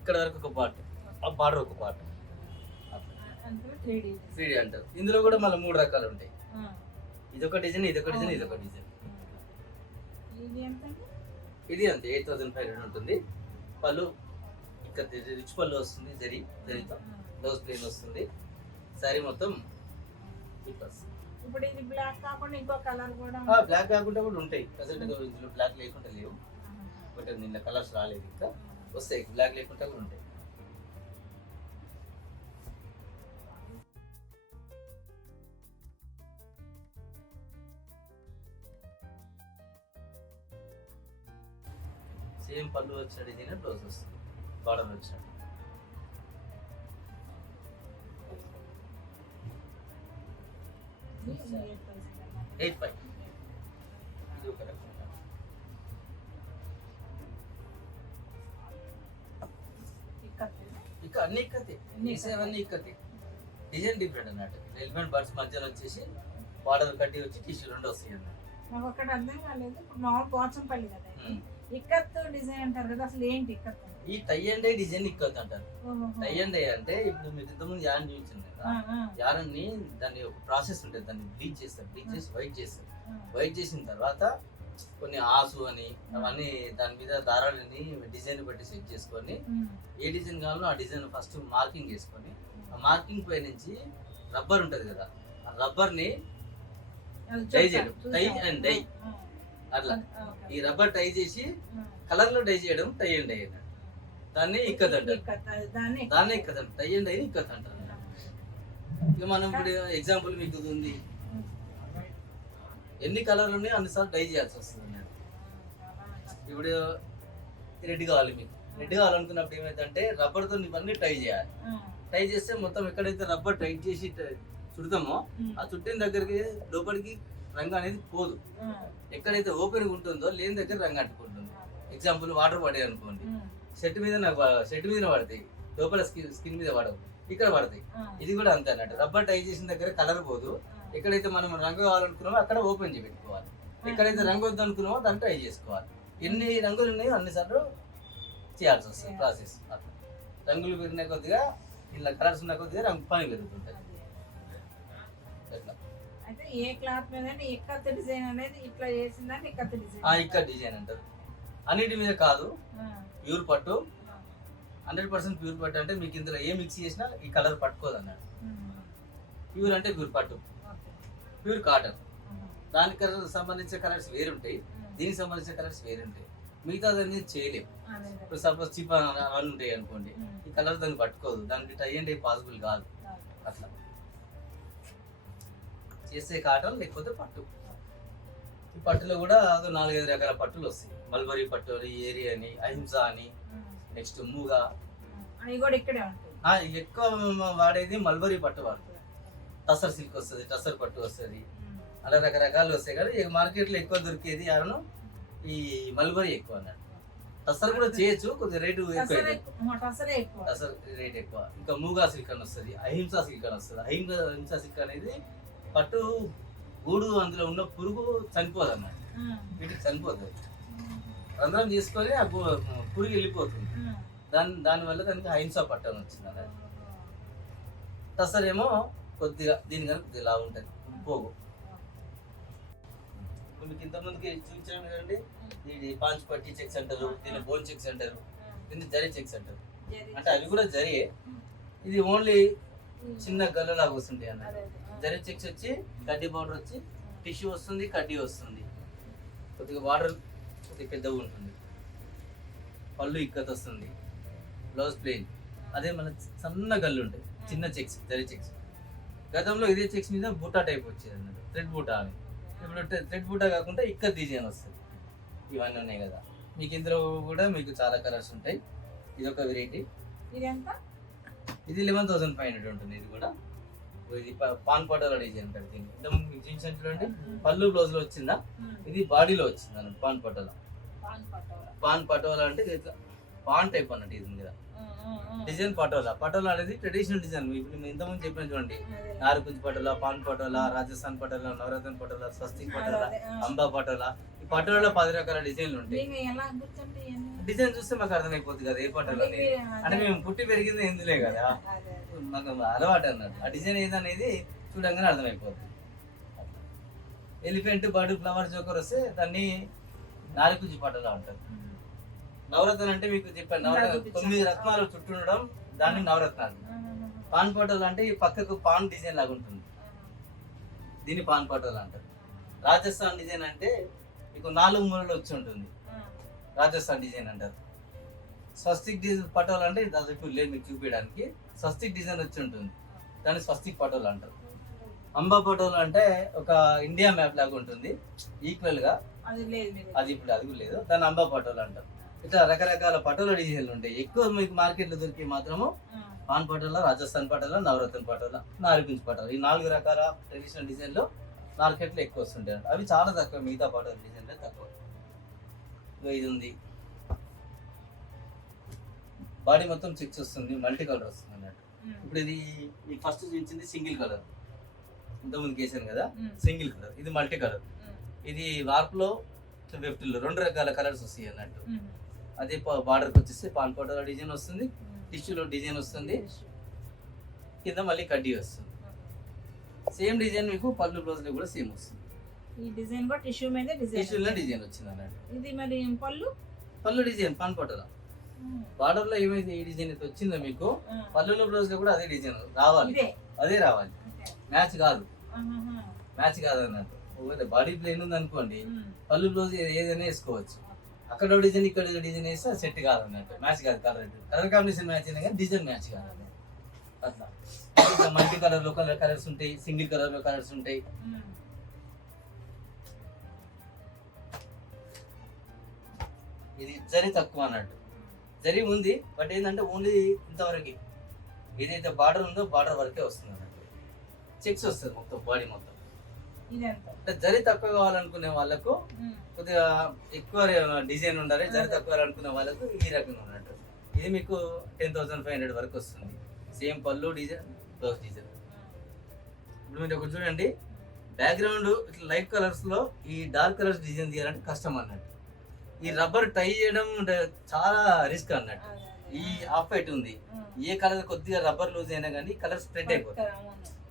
ఇక్కడ వరకు ఒక పార్ట్, ఆ బార్డర్ ఒక పార్ట్. అంటే 3D అంటారు. ఇందులో కూడా మళ్ళీ 3 రకాలు ఉంటాయి. ఇదొక డిజైన్, ఇదొక డిజైన్, ఇదొక డిజైన్. ఇది ఎంత? ఇది అంతే 8,500 ఉంటుంది. పళ్ళు ఇక్కడ రిచ్ పళ్ళు వస్తుంది, జరీతో. బ్లౌజ్ ప్లేన్ వస్తుంది. శారీ మొత్తం ఇప్పుడు ఇది బ్లాక్ కాకుండా ఇంకో కలర్ కూడా బ్లాక్ కాకుండా కూడా ఉంటాయి. ప్రజెంట్ ఇందులో బ్లాక్ లేకుండా లేవు, బట్ నిన్న కలర్స్ రాలేదు, ఇంకా వస్తాయి. బ్లాక్ లేకుండా కూడా ఉంటాయి. సేమ్ పళ్ళు వచ్చిన డిజైన్ బ్లౌజ్ వస్తుంది, బార్డర్ వచ్చినట్టు. 8.5 ఇది ఒక రకం. ఇక అన్ని ఇక్కతే వేసేవన్నీ ఇక్కతే. డిజైన్ డిఫరెంట్ అన్నట్టు. ఎలిఫెంట్ బర్డ్స్ మధ్యలో వచ్చేసి బార్డర్ కట్టి వచ్చి టిష్యూ రెండు వస్తాయి అన్నమాట. నాకు ఒకటి అర్థం కాలేదు. ఇప్పుడు మామూలు పోచంపల్లి కదా ఇక్కత్ డిజైన్ అంటారు కదా, అసలు ఏంటి ఇక్కత్? ఈ tie and dye design ikat అంటారు. టై అండ్ డై అంటే ఇప్పుడు మీకు ఇంతకుముందు యాన్ చూపించింది కదా, యాన్ని దాన్ని ఒక ప్రాసెస్ ఉంటుంది, దాన్ని బ్లీచ్ చేస్తారు, బ్లీచ్ చేసి వైట్ చేస్తారు. వైట్ చేసిన తర్వాత కొన్ని ఆసు అని అవన్నీ దాని మీద దారాలని డిజైన్ బట్టి సెట్ చేసుకొని ఏ డిజైన్ కావాలో ఆ డిజైన్ ఫస్ట్ మార్కింగ్ చేసుకొని ఆ మార్కింగ్ పై నుంచి రబ్బర్ ఉంటది కదా, ఆ రబ్బర్ ని టై చేయడం, టై అండ్ డై అట్లా. ఈ రబ్బర్ టై చేసి కలర్ లో డై చేయడం టై అండ్ డై అన్నట్టు. దాన్ని ఇక్కత్ అంటారు. దాన్ని ఇక్కత్ అంటారు. టై అండ్ డై ఇక్కత్ అంటారు. ఇక మనం ఇప్పుడు ఎగ్జాంపుల్ మీకు ఉంది, ఎన్ని కలర్లు ఉన్నాయో అన్నిసార్లు డై చేయాల్సి వస్తుంది అన్నట్టు. ఇప్పుడు రెడ్ కావాలి, మీకు రెడ్ కావాలనుకున్నప్పుడు ఏమైందంటే రబ్బర్ తో ఇవన్నీ టై చేయాలి. టై చేస్తే మొత్తం ఎక్కడైతే రబ్బర్ టైట్ చేసి చుడతామో ఆ చుట్టిన దగ్గరికి లోపలికి రంగు అనేది పోదు. ఎక్కడైతే ఓపెన్ ఉంటుందో లేని దగ్గర రంగు అంటుకుంటుంది. ఎగ్జాంపుల్ వాటర్ పడే అనుకోండి, షర్ట్ మీద పడతాయి, లోపల స్కిన్ మీద పడవు, ఇక్కడ పడతాయి. ఇది కూడా అంతే అన్నట్టు. రబ్బర్ టై చేసిన దగ్గర కలర్ పోదు. ఎక్కడైతే మనం రంగు కావాలనుకున్నామో అక్కడ ఓపెన్ చేసి పెట్టుకోవాలి. ఎక్కడైతే రంగు వద్దు అనుకున్నామో దాన్ని ట్రై చేసుకోవాలి. ఎన్ని రంగులు ఉన్నాయో అన్నిసార్లు చేయాల్సి వస్తుంది ప్రాసెస్. అట్లా రంగులు పెరిగిన కొద్దిగా ఇలా కలర్స్ ఉన్న కొద్దిగా రంగు పని పెరుగుతుంటుంది. అయితే ఏ క్లాత్ మీద ఇక్కత్ డిజైన్ అనేది ఇట్లా చేసిందని ఇక్కత్ డిజైన్. ఇక్కత్ డిజైన్ అంటారు. అన్నిటి మీద కాదు, ప్యూర్ పట్టు 100% ప్యూర్ పట్టు అంటే మీకు ఇందులో ఏ మిక్స్ చేసినా ఈ కలర్ పట్టుకోదు అన్నాడు. ప్యూర్ అంటే ప్యూర్ పట్టు, ప్యూర్ కాటన్. దానికి సంబంధించిన కలర్స్ వేరుంటాయి, దీనికి సంబంధించిన కలర్స్ వేరుంటాయి. మిగతా దాన్ని చేయలేము. ఇప్పుడు సపోజ్ చిప్ అవన్నీ ఉంటాయి అనుకోండి, ఈ కలర్ దాన్ని పట్టుకోదు, దానికి టై అండ్ పాసిబుల్ కాదు. అట్లా చేసే కాటన్ లేకపోతే పట్టు. ఈ పట్టులో కూడా 4-5 రకాల పట్టులు వస్తాయి. మల్బరీ పట్టు అని, ఏరియా అని, అహింసా అని, నెక్స్ట్ మూగా అవి కూడా ఇక్కడే ఉంటాయి. ఎక్కువ వాడేది మల్బరీ పట్టు వాడుతుంది. టసర్ సిల్క్ వస్తుంది, టసర్ పట్టు వస్తుంది, అలా రకరకాలు వస్తాయి. కానీ మార్కెట్లో ఎక్కువ దొరికేది యావను ఈ మల్బరీ ఎక్కువ అన్నట్టు. టసర్ కూడా చేయొచ్చు, కొద్దిగా రేటు ఎక్కువ, టసర్ రేట్ ఎక్కువ. ఇంకా మూగా సిల్క్ అని వస్తుంది, అహింసా సిల్క్ అని వస్తుంది. అహింసా సిల్క్ అనేది పట్టు గూడు, అందులో ఉన్న పురుగు చనిపోదు అన్నట్టు. వీటికి చనిపోతుంది, రంధ్రం తీసుకొని ఆ పురుగు వెళ్ళిపోతుంది. దానివల్ల దానికి అహింసా పట్టు అని వచ్చింది అన్నట్టు. టసర్ ఏమో కొద్దిగా దీనికన్నా కొద్దిగా లావు ఉంటుంది, పోగు. మీకు ఇంతకుముందుకి చూపించడం కదండి, ఇది పాంచ్ పట్టి చెక్స్ అంటారు, దీన్ని బోన్ చెక్స్ అంటారు, దీన్ని జరీ చెక్స్ అంటారు. అంటే అవి కూడా జరిగే, ఇది ఓన్లీ చిన్న గల్లలాగా వస్తుంటాయి అన్నట్టు. జరీ చెక్స్ వచ్చి కడ్డీ బార్డర్ వచ్చి టిష్యూ వస్తుంది, కడ్డీ వస్తుంది, కొద్దిగా బార్డర్ కొద్దిగా పెద్దగా ఉంటుంది, పళ్ళు ఇక్కత్ వస్తుంది, బ్లౌజ్ ప్లెయిన్. అదే మన సన్న గల్లు ఉంటాయి, చిన్న చెక్స్, జరీ చెక్స్. గతంలో ఇదే చెక్స్ మీద బూటా టైప్ వచ్చేది అన్నట్టు, థ్రెడ్ బూటా అని. ఇప్పుడు థ్రెడ్ బూటా కాకుండా ఇక్కత్ డిజైన్ వస్తుంది. ఇవన్నీ ఉన్నాయి కదా మీకు. ఇందులో కూడా మీకు చాలా కలర్స్ ఉంటాయి. ఇది ఒక వెరైటీ. ఇది 11,500 ఉంటుంది. ఇది కూడా ఇది పాన్ పటోలా డిజైన్ అంటారు దీన్ని. ఇంతకుముందు మీకు జీన్స్ చూడండి, పళ్ళు బ్లౌజ్ లో వచ్చిందా, ఇది బాడీలో వచ్చింది అన్నట్టు. పాన్ పటోలా, పాన్ పటోలా అంటే పాన్ టైప్ అన్నట్టు. ఇది మీద డిజైన్ పటోలా. పటోలా అనేది ట్రెడిషనల్ డిజైన్. ఇప్పుడు ఇంతకుముందు చెప్పిన చూడండి, నారుకుంజ్ పటోలా, పాన్ పటోలా, రాజస్థాన్ పటోలా, నవరత్న పటోలా, స్వస్తిక్ పటోలా, అంబా పటోలా. ఈ పటోలా 10 రకాల డిజైన్లు ఉంటాయి. డిజైన్ చూస్తే మాకు అర్థమైపోతుంది కదా ఏ పటోలా అనేది. అంటే మేము పుట్టి పెరిగింది ఇందులే కదా, మాకు అలవాటు అన్నట్టు. ఆ డిజైన్ ఏదనేది చూడంగానే అర్థమైపోతుంది. ఎలిఫెంట్, బర్డ్, ఫ్లవర్, జోకర్ వస్తే దాన్ని నాలుగుంజి పటోలా అంటారు. నవరత్నాలు అంటే మీకు చెప్పాను, నవరత్నాలు 9 రత్నాలు చుట్టూండడం, దాన్ని నవరత్నాలు. పాన్ పటోలా అంటే ఈ పక్కకు పాన్ డిజైన్ లాగా ఉంటుంది, దీన్ని పాన్ పటోలా అంటారు. రాజస్థాన్ డిజైన్ అంటే మీకు 4 మూలలు వచ్చి ఉంటుంది, రాజస్థాన్ డిజైన్ అంటారు. స్వస్తిక్ డిజైన్ పటోలా అంటే అది ఇప్పుడు లేదు మీకు చూపించడానికి. స్వస్తిక్ డిజైన్ వచ్చి ఉంటుంది, దాన్ని స్వస్తిక్ పటోలా అంటారు. అంబా పటోలా అంటే ఒక ఇండియా మ్యాప్ లాగా ఉంటుంది ఈక్వల్ గా, అది ఇప్పుడు అది కూడా లేదు, దాన్ని అంబా పటోలా అంటారు. ఇట్లా రకరకాల పటోలా డిజైన్లు ఉంటాయి. ఎక్కువ మీకు మార్కెట్ లో దొరికి మాత్రము పాన్ పటోలా, రాజస్థాన్ పటోలా, నవరత్న పటోలా, నాలుగుంచి పటోలా, ఈ 4 రకాల ట్రెడిషనల్ డిజైన్లో మార్కెట్లో ఎక్కువ వస్తుంటాయి. అవి చాలా తక్కువ, మిగతా పటోలా డిజైన్లో తక్కువ. ఇది ఉంది, బాడీ మొత్తం చెక్స్ వస్తుంది, మల్టీ కలర్ వస్తుంది అన్నట్టు. ఇప్పుడు ఇది మీకు ఫస్ట్ చూపించింది సింగిల్ కలర్, ఇంతకుముందు వేసాను కదా సింగిల్ కలర్. ఇది మల్టీ కలర్, ఇది వార్ప్లో వెఫ్ట్లో 2 రకాల కలర్స్ వస్తాయి అన్నట్టు. అదే బార్డర్కి వచ్చేసి పాన్ పటోలా డిజైన్ వస్తుంది, టిష్యూలో డిజైన్ వస్తుంది, కింద మళ్ళీ కడ్డీ వస్తుంది. సేమ్ డిజైన్ మీకు పళ్ళు బ్లౌజ్లో కూడా సేమ్ వస్తుంది. ఈ డిజైన్ కూడా టిష్యూ మీద టిష్యూలో డిజైన్ వచ్చింది అన్నట్టు. ఇది మరి పళ్ళు డిజైన్ పాన్ పటోలా. బార్డర్ లో ఏమైతే ఈ డిజైన్ అయితే వచ్చిందో మీకు పళ్ళులో బ్లౌజ్ లో కూడా అదే డిజైన్ రావాలి, అదే రావాలి. మ్యాచ్ కాదు అన్నట్టు. బాడీ ప్లేన్ ఉంది అనుకోండి, పళ్ళు బ్లౌజ్ ఏదైనా వేసుకోవచ్చు. అక్కడ డిజైన్ ఇక్కడ డిజైన్ వేస్తే సెట్ కాదు అన్నట్టు, మ్యాచ్ కాదు. కలర్ కాంబినేషన్ మ్యాచ్ అయినా కానీ డిజైన్ మ్యాచ్ కాదు అట్లా. మల్టీ కలర్ లో కలర్స్ ఉంటాయి, సింగిల్ కలర్ లో కలర్స్ ఉంటాయి. ఇది జరీ తక్కువ అన్నట్టు, జరీ ఉంది బట్ ఏంటంటే ఓన్లీ ఇంతవరకు ఏదైతే బార్డర్ ఉందో బార్డర్ వరకే వస్తుంది అన్నట్టు. చెక్స్ వస్తుంది మొత్తం బాడీ మొత్తం. అంటే జరీ తక్కువ కావాలనుకునే వాళ్ళకు కొద్దిగా ఎక్కువ డిజైన్ ఉండాలి, జరీ తక్కువ కావాలనుకునే వాళ్ళకు ఈ రకంగా ఉన్నట్టు. ఇది మీకు 10,500 వరకు వస్తుంది. సేమ్ పళ్ళు డిజైన్, బ్లౌజ్ డిజైన్. ఇప్పుడు మీరు ఒకటి చూడండి, బ్యాక్గ్రౌండ్ ఇట్లా లైట్ కలర్స్ లో ఈ డార్క్ కలర్స్ డిజైన్ తీయాలంటే కష్టం అన్నట్టు. ఈ రబ్బర్ టై చేయడం చాలా రిస్క్ అన్నట్టు. ఈ ఆఫ్ వైట్ ఉంది, ఏ కలర్ కొద్దిగా రబ్బర్ లూజ్ అయినా కానీ కలర్ స్ప్రెడ్ అయిపోతుంది,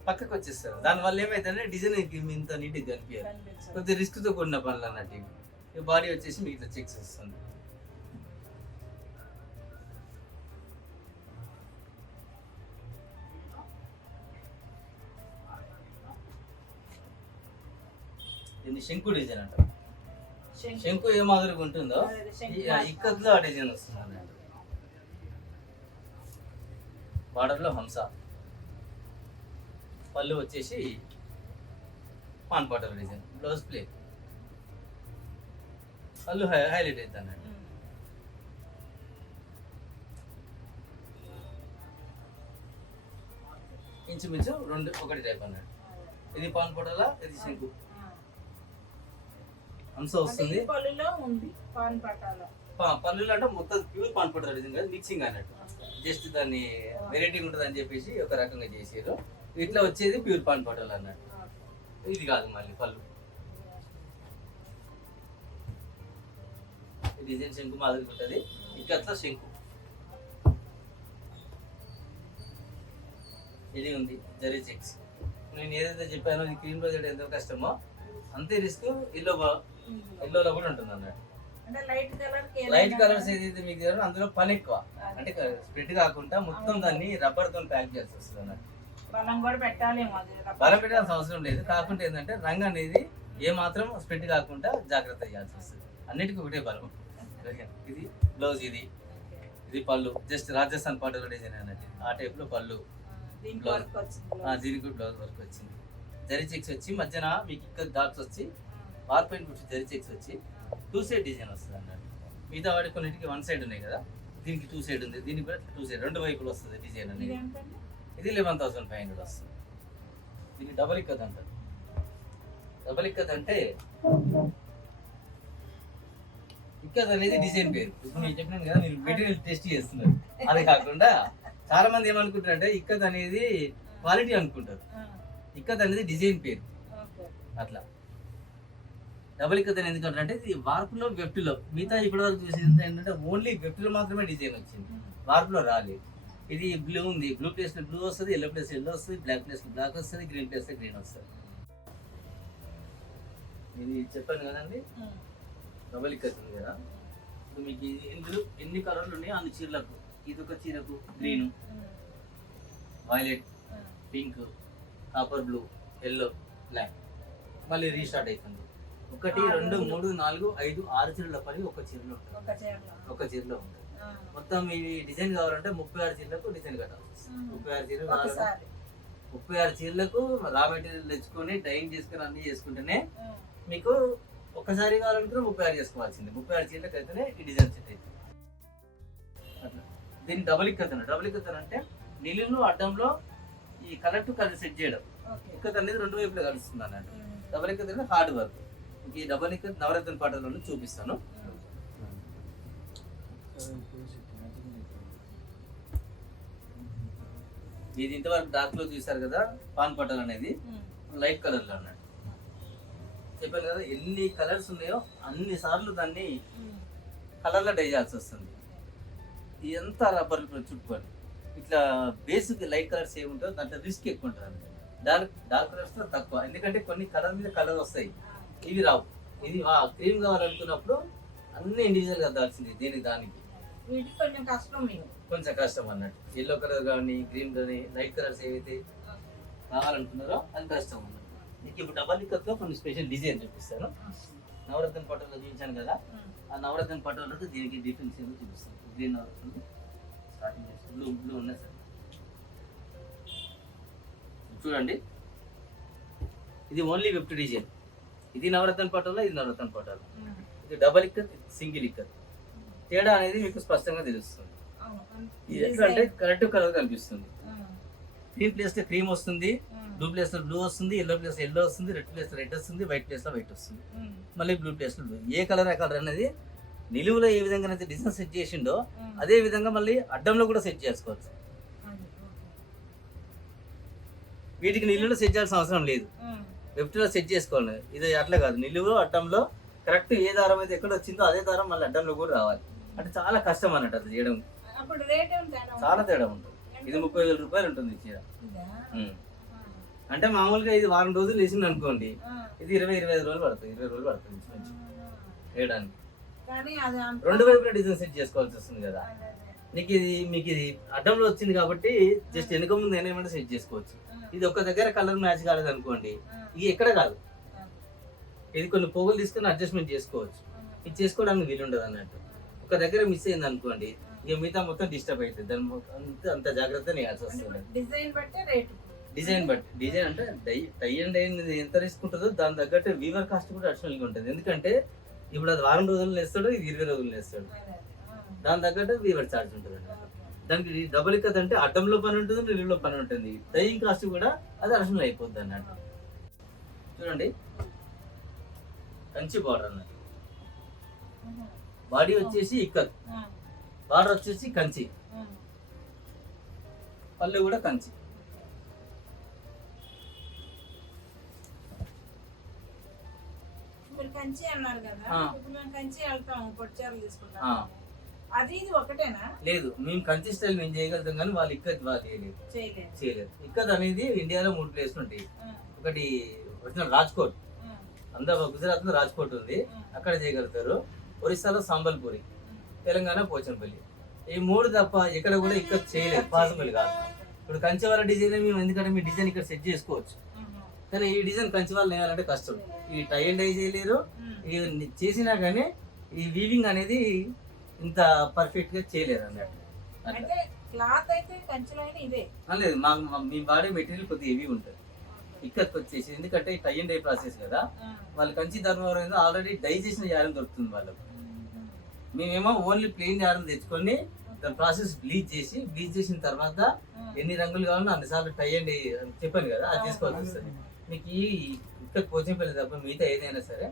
పక్కకు వచ్చేస్తారు. దానివల్ల ఏమైతే డిజైన్ ఇంత నీట్గా కనిపించారు. కొద్దిగా రిస్క్ తో కూడిన పనులు అన్నట్టు. ఈ బాడీ వచ్చేసి మిగతా చెక్స్ వస్తుంది. దీన్ని శంకు డిజైన్ అంటారు. శంకు ఏ మాదిరిగా ఉంటుందో ఇక్కత్లో ఆ డిజైన్ వస్తుంది అన్నట్టు. బార్డర్ లో హంస, పళ్ళు వచ్చేసి pan patola design, blouse plain, పళ్ళు హైలైట్ అవుతుంది అన్నట్టు. ఇంచుమించు ఒకటి టైప్ అన్నట్టు. ఇది పాన్ పటోలా, ఇది శంకు. హంస వస్తుంది, పళ్ళులో అంటే మొత్తం ప్యూర్ పాన్ పటోలా డిజైన్ కాదు, మిక్సింగ్ అన్నట్టు. జస్ట్ దాన్ని వెరైటీ ఉంటుంది అని చెప్పేసి ఒక రకంగా చేసారు. ఇట్లా వచ్చేది ప్యూర్ పాన్ పటోలా అన్నట్టు. ఇది కాదు మళ్ళీ పళ్ళు. డిజైన్ శంకు మాదిరి ఉంటుంది, ఇంకా శంకు. ఇది ఉంది జరీ చెక్స్. నేను ఏదైతే చెప్పానో ఈ క్రీమ్ రోజు ఎంతో కష్టమో అంతే రిస్క్ ఎల్లోలో కూడా ఉంటుంది అన్నట్టు. లైట్ కలర్స్ ఏదైతే మీకు అందులో పని ఎక్కువ, అంటే స్ప్రెడ్ కాకుండా మొత్తం దాన్ని రబ్బర్ తో ప్యాక్ చేసి వస్తుంది అన్నట్టు. బలం పెట్టాల్సిన అవసరం లేదు, కాకుండా ఏంటంటే రంగు అనేది ఏ మాత్రం స్ప్రెడ్ కాకుండా జాగ్రత్త చేయాల్సి వస్తుంది. అన్నిటికీ ఒకటే బలం. ఇది బ్లౌజ్, ఇది పళ్ళు. జస్ట్ రాజస్థాన్ పటోలా డిజైన్ అన్నట్టు ఆ టైప్ లో పళ్ళు, బ్లౌజ్. దీనికి బ్లౌజ్ వర్క్ వచ్చింది. జరీ చెక్స్ వచ్చి మధ్యన మీకు ఇక్కడ డాట్స్ వచ్చి వార్ పెయింట్ వచ్చి జరీ చెక్స్ వచ్చి 2 సైడ్ డిజైన్ వస్తుంది అన్నట్టు. మిగతా వాడి కొన్నిటికి 1 సైడ్ ఉన్నాయి కదా, దీనికి 2 సైడ్ ఉంది, దీనికి కూడా 2 సైడ్ 2 వైపులు వస్తుంది డిజైన్ అనేది. ఇది 11,500 వస్తుంది. దీన్ని డబల్ ఇక్కత్ అంటారు. డబల్ ఇక్కత్ అంటే ఇక్కత్ అనేది డిజైన్ పేరు. ఇప్పుడు నేను చెప్పినాను కదా, మీరు మెటీరియల్ టెస్ట్ చేస్తున్నారు. అది కాకుండా చాలా మంది ఏమనుకుంటారంటే ఇక్కత్ అనేది క్వాలిటీ అనుకుంటారు. ఇక్కత్ అనేది డిజైన్ పేరు అట్లా. డబుల్ ఇక్కత్ అనేది ఎందుకంటే ఇది వార్పులో వెఫ్ట్లో, మిగతా ఇప్పటి వరకు చూసేది ఏంటంటే ఓన్లీ వెఫ్ట్లో మాత్రమే డిజైన్ వచ్చింది, వార్పులో రాలేదు. ఇది బ్లూ ఉంది, బ్లూ ప్లేస్ లో బ్లూ వస్తుంది, ఎల్లో ప్లేస్ ఎల్లో వస్తుంది, బ్లాక్ ప్లేస్ లో బ్లాక్ వస్తుంది, గ్రీన్ ప్లేస్ లో గ్రీన్ వస్తుంది. ఇది చెప్పాను కదండి, డబుల్ ఇక్కత్ ఉంది కదా. ఇప్పుడు మీకు ఇందులో ఎన్ని కలర్లు ఉన్నాయో అన్ని చీరలకు, ఇదొక చీరకు green, violet, pink, copper blue, yellow, black. మళ్ళీ రీస్టార్ట్ అవుతుంది. 1 2 3 4 5 6 చీరల పని ఒక చీరలో ఉంటుంది. మొత్తం ఈ డిజైన్ కావాలంటే 36 చీరలకు డిజైన్ కట్టాల్సి వస్తుంది. 36 చీరలకు రా మెటీరియల్ తెచ్చుకొని డైయింగ్ చేసుకొని అన్ని చేసుకుంటేనే మీకు ఒక్కసారి కావాలంటే 36 చేసుకోవాల్సింది. 36 చీరలకు అయితేనే ఈ డిజైన్ సెట్ అవుతుంది. అట్లా దీన్ని డబుల్ ఇక్కత్ అంటే నిలువును అడ్డంలో ఈ కలర్ టు కలర్ సెట్ చేయడం. ఓకే. ఇక్కత్ అనేది రెండు వైపులా కలుస్తుంది అన్నట్టు. డబల్ ఇక్కత్ అనేది హార్డ్ వర్క్. ఈ డబల్ ఇక్కత్ నవరత్న పాటలలో చూపిస్తాను. ఇది ఇంతవరకు డార్క్ లో చూసారు కదా, పాన్ పటల్ అనేది లైట్ కలర్ లో అన్నట్టు. చెప్పాను కదా, ఎన్ని కలర్స్ ఉన్నాయో అన్ని సార్లు దాన్ని కలర్ లో డై చేయాల్సి వస్తుంది. ఇదంతా రబ్బర్ చుట్టుకొని ఇట్లా బేసిక్ లైట్ కలర్స్ ఏముంటాయో దాంట్లో రిస్క్ ఎక్కువ ఉంటుంది. డార్క్ కలర్స్ తక్కువ, ఎందుకంటే కొన్ని కలర్ మీద కలర్ వస్తాయి, ఇవి రావు. ఇది క్రీమ్ కావాలనుకున్నప్పుడు అన్ని ఇండివిజువల్ గా దాల్సింది దీనికి దానికి వీటికి కొంచెం కష్టం, కొంచెం కష్టం అన్నట్టు. ఎల్లో కలర్ కానీ గ్రీన్ కానీ లైట్ కలర్స్ ఏవైతే కావాలనుకున్నారో అది కష్టం అన్నట్టు. మీకు ఇప్పుడు డబల్ ఇక్కత్లో కొన్ని స్పెషల్ డిజైన్ చూపిస్తాను. నవరత్న పట్టులో చూపించాను కదా, ఆ నవరత్న పట్టులో దీనికి డిఫరెన్స్ ఏమో చూపిస్తాను. గ్రీన్ నవరత్న స్టార్టింగ్ చేస్తాను, బ్లూ ఉన్నాయి సార్. చూడండి, ఇది ఓన్లీ వెబ్ట్ డిజైన్. ఇది నవరత్న పట్టులో, ఇది నవరత్న పట్టులో. ఇది డబల్ ఇక్కత్, సింగిల్ ఇక్కత్. తేడా అనేది మీకు స్పష్టంగా తెలుస్తుంది. ఇది ఎట్లా అంటే కరెక్ట్ కలర్ కనిపిస్తుంది. క్రీమ్ ప్లేస్ లో క్రీమ్ వస్తుంది, బ్లూ ప్లేస్ లో బ్లూ వస్తుంది, ఎల్లో ప్లేస్ లో ఎల్లో వస్తుంది, రెడ్ ప్లేస్ లో రెడ్ వస్తుంది, వైట్ ప్లేస్ లో వైట్ వస్తుంది, మళ్ళీ బ్లూ ప్లేస్ లో బ్లూ. ఏ కలర్ ఆ కలర్ అనేది నిలువులో ఏ విధంగా అయితే డిజైన్ సెట్ చేసిండో అదే విధంగా మళ్ళీ అడ్డంలో కూడా సెట్ చేసుకోవచ్చు. వీటికి నిలువులో సెట్ చేయాల్సిన అవసరం లేదు, వెబ్ట్లో సెట్ చేసుకోవాలి. ఇది అట్లా కాదు, నిలువులో అడ్డంలో కరెక్ట్ ఏ దారం అయితే ఎక్కడ వచ్చిందో అదే దారం మళ్ళీ అడ్డంలో కూడా రావాలి. అంటే చాలా కష్టం అన్నట్టు అది చేయడం, చాలా తేడా ఉంటుంది. ఇది 30,000 రూపాయలు ఉంటుంది ఈ చీర. అంటే మామూలుగా ఇది వారం రోజులు వేసింది అనుకోండి, ఇది 20-25 రోజులు పడుతుంది, 20 రోజులు పడుతుంది వేయడానికి. రెండు వైపులా డిజైన్ సెట్ చేసుకోవాల్సి వస్తుంది కదా. మీకు ఇది అడ్డంలో వచ్చింది కాబట్టి జస్ట్ వెనుక ముందు ఏమైనా సెట్ చేసుకోవచ్చు. ఇది ఒక దగ్గర కలర్ మ్యాచ్ కాలేదు అనుకోండి, ఇది ఎక్కడ కాదు, ఇది కొన్ని పోగులు తీసుకుని అడ్జస్ట్మెంట్ చేసుకోవచ్చు. ఇది చేసుకోవడానికి వీలు ఉండదు అన్నట్టు. ఒక దగ్గర మిస్ అయింది అనుకోండి, ఇక మిగతా మొత్తం డిస్టర్బ్ అవుతుంది. దాని అంత జాగ్రత్త నేయాల్సి వస్తుంది. డిజైన్ బట్టి డిజైన్ అంటే టై అండ్ డై ఎంత రిస్క్ ఉంటుందో దాని తగ్గట్టు వీవర్ కాస్ట్ కూడా అడిషనల్గా ఉంటుంది. ఎందుకంటే ఇప్పుడు అది వారం రోజులు వేస్తాడు, ఇది 20 రోజులు వేస్తాడు, దాని తగ్గట్టు వీవర్ ఛార్జ్ ఉంటుంది. దానికి డబుల్ ఇక్కత్ అంటే అడ్డంలో పని ఉంటుంది, నిలువులో పని ఉంటుంది. డైయింగ్ కాస్ట్ కూడా అది అడిషనల్ అయిపోద్ది అన్నట్టు. చూడండి, కంచి బార్డర్ అన్నట్టు. బాడీ వచ్చేసి ఇక్కత్, బార్డర్ వచ్చేసి కంచి, పళ్ళు కూడా కంచి. కంచి అన్నారు కదా, ఇప్పుడు మేము కంచి వెళ్తాము, పొడిచారు తీసుకుంటాం, అది ఇది ఒకటేనా? లేదు, మేము కంచి స్టైల్ మేము చేయగలుగుతాం కానీ వాళ్ళు ఇక్కత్ చేయలేదు. ఇక్కత్ అనేది ఇండియాలో 3 ప్లేస్లు ఉంటాయి. ఒకటి ఒరిజినల్ రాజ్కోట్, గుజరాత్ లో రాజ్కోట్ ఉంది, అక్కడ చేయగలుగుతారు. ఒరిస్సాలో సంబల్పూరి, తెలంగాణ పోచంపల్లి. ఈ 3 తప్ప ఇక్కడ కూడా ఇక్కత్ చేయలేదు, పాసిబుల్ కాదు. ఇప్పుడు కంచి వాళ్ళ డిజైన్ మేము ఎందుకంటే మీ డిజైన్ ఇక్కడ సెట్ చేసుకోవచ్చు, కానీ ఈ డిజైన్ కంచి వాళ్ళు నేయాలంటే కష్టం. ఈ టై అండ్ డై చేయలేరు, ఇవి చేసినా కానీ ఈ వీవింగ్ అనేది ఇంత పర్ఫెక్ట్ గా చేయలేరు అన్నట్టు. లేదు, మీ వాడే మెటీరియల్ కొద్దిగా హెవీ ఉంటుంది. ఇక్కత్ వచ్చేసి ఎందుకంటే టై అండ్ డై ప్రాసెస్ కదా, వాళ్ళు కంచి ధర్మవరం ఆల్రెడీ డై చేసిన యారం దొరుకుతుంది వాళ్ళకు. మేమేమో ఓన్లీ ప్లెయిన్ యారం తెచ్చుకొని దాని ప్రాసెస్ బ్లీచ్ చేసిన తర్వాత ఎన్ని రంగులు కావాలో అన్నిసార్లు టై అండ్ డై చెప్పాను కదా, అది తీసుకోవాల్సి వస్తుంది. మీకు ఈ ఇక్కత్ పోచంపల్లి తప్ప మిగతా ఏదైనా సరే